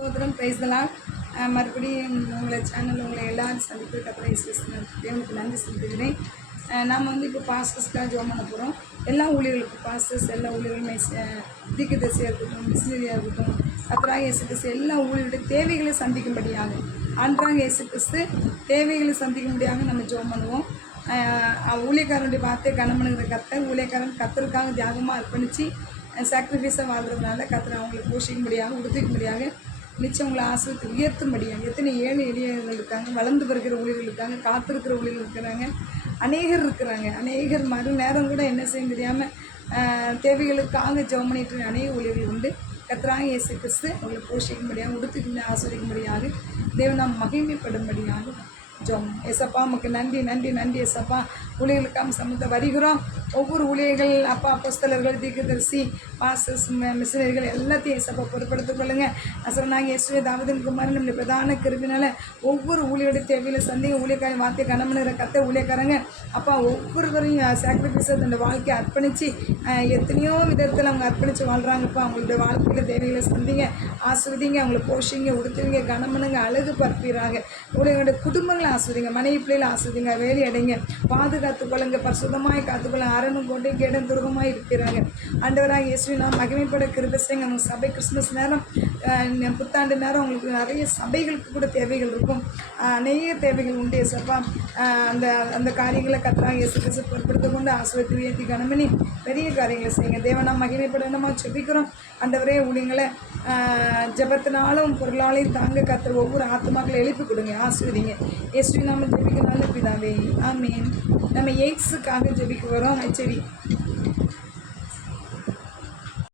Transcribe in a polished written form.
சோதரம் பிரைஸ்லாம் மறுபடியும் உங்களை சேனல் உங்களை எல்லாரும் சந்தித்து தேவனுக்கு நன்றி செலுத்துகிறேன். நாம் இப்போ பாஸ்டர்ஸ்க்காக ஜோம் பண்ண போகிறோம். எல்லா ஊழியர்களுக்கும் பாஸ்டர்ஸ் எல்லா ஊழியர்களுமே தீர்க்கதரிசியாக இருக்கட்டும், மிஷினரியாக இருக்கட்டும், கர்த்தராகிய இயேசு கிறிஸ்து எல்லா ஊழியர்களுடைய தேவைகளை சந்திக்கும்படியாக ஆண்டவராகிய இயேசு கிறிஸ்து தேவைகளை சந்திக்கும்படியாக நம்ம ஜோம் பண்ணுவோம். ஊழியக்காரனுடைய வார்த்தை கனமனுங்கிற கர்த்தர் ஊழியக்காரன் கர்த்தருக்காக தியாகமாக அர்ப்பணித்து சாக்ரிஃபைஸாக வாழ்கிறதுனால கர்த்தர் அவங்களை போஷிக்கும்படியாக உடுத்திக்கும்படியாக நிச்சயம் உங்களை ஆசிரியத்தை உயர்த்தும்படியாக எத்தனை ஏழை எளியர்கள் இருக்காங்க, வளர்ந்து வருகிற ஊழியர்கள் இருக்காங்க, காத்திருக்கிற ஊழியர்கள் இருக்கிறாங்க, அநேகர் இருக்கிறாங்க. அநேகர் மறு நேரம் கூட என்ன செய்ய முடியாமல் தேவைகளுக்காக ஜெபம் பண்ணிட்டு அநேக ஊழியர்கள் உண்டு. கர்த்தராகிய இயேசு கிறிஸ்து அவங்களை போஷிக்கும்படியாக உடுத்துக்கு ஆசிரியக்கும்படியாக தேவன் மகிமைப்படும்படியாக ஜோம். ஏசப்பா நமக்கு நன்றி நன்றி நன்றி. ஏசப்பா ஊழியர்களுக்காக சமூகத்தை வருகிறோம். ஒவ்வொரு ஊழியர்கள் அப்பா அப்போஸ்தலர்கள் தீர்க்கதரிசி பாஸ்டர்ஸ் மிஷனரிகள் எல்லாத்தையும் ஏசப்பா பொறுப்படுத்திக் கொள்ளுங்க. அசரனாக இயேசுவே தாவீதின் குமாரன் நம்முடைய பிரதான கிருபினால ஒவ்வொரு ஊழியருடைய தேவையில் சந்தேக ஊழியக்காரன் வார்த்தை கனமனுகிற கத்த ஊழியக்காரங்க அப்பா ஒவ்வொருவரையும் சாக்ரிஃபைஸை தன்னுடைய வாழ்க்கையை அர்ப்பணித்து எத்தனையோ விதத்தில் அவங்க அர்ப்பணித்து வாழ்கிறாங்கப்பா. அவங்களுடைய வாழ்க்கையில் தேவைகளை சந்திங்க, ஆசிர்வதிங்க, அவங்களை போஷிங்க, உடுத்துவீங்க, கனமனுங்க, அழகு பரப்பீராங்க. ஊழியர்களுடைய குடும்பங்களை ஆசிர்வதிங்க, மனைவி பிள்ளைகளை ஆசிர்வதிங்க, வேலை அடைங்க, பாதுகாத்துக் கொள்ளுங்க, பரிசுத்தமாய் காத்துக்கொள்ளுங்க, அரணும் கோட்டை கேடன் துருகமாக இருக்கிறாங்க. ஆண்டவராக இயேசுவை நாம் மகிமைப்பட கிருபை செய்யுங்க. நம்ம சபை கிறிஸ்துமஸ் நேரம் புத்தாண்டு நேரம் உங்களுக்கு நிறைய சபைகளுக்கு கூட தேவைகள் இருக்கும், அநேக தேவைகள் உண்டு. ஏசப்பா அந்த அந்த காரியங்களை கர்த்தராகிய இயேசு கிறிஸ்து பொறுப்படுத்திக் கொண்டு ஆசிரியத்தை உயர்த்தி கனமணி பெரிய காரியங்களை செய்யுங்க. தேவனா மகிமைப்படணுமா செபிக்கிறோம். ஆண்டவரே ஊழியங்களை ஜபத்தினாலும் பொருளாலையும் தாங்க கர்த்தர் ஒவ்வொரு ஆத்மாக்களை எழுப்பி கொடுங்க, ஆசிர்வதிங்க. இயேசுவின் நாமத்தில் ஜெபிக்கிறனால பிதாவே, ஆமென். நம்ம எய்ட்ஸுக்காக ஜெபிக்க வரோம். HIV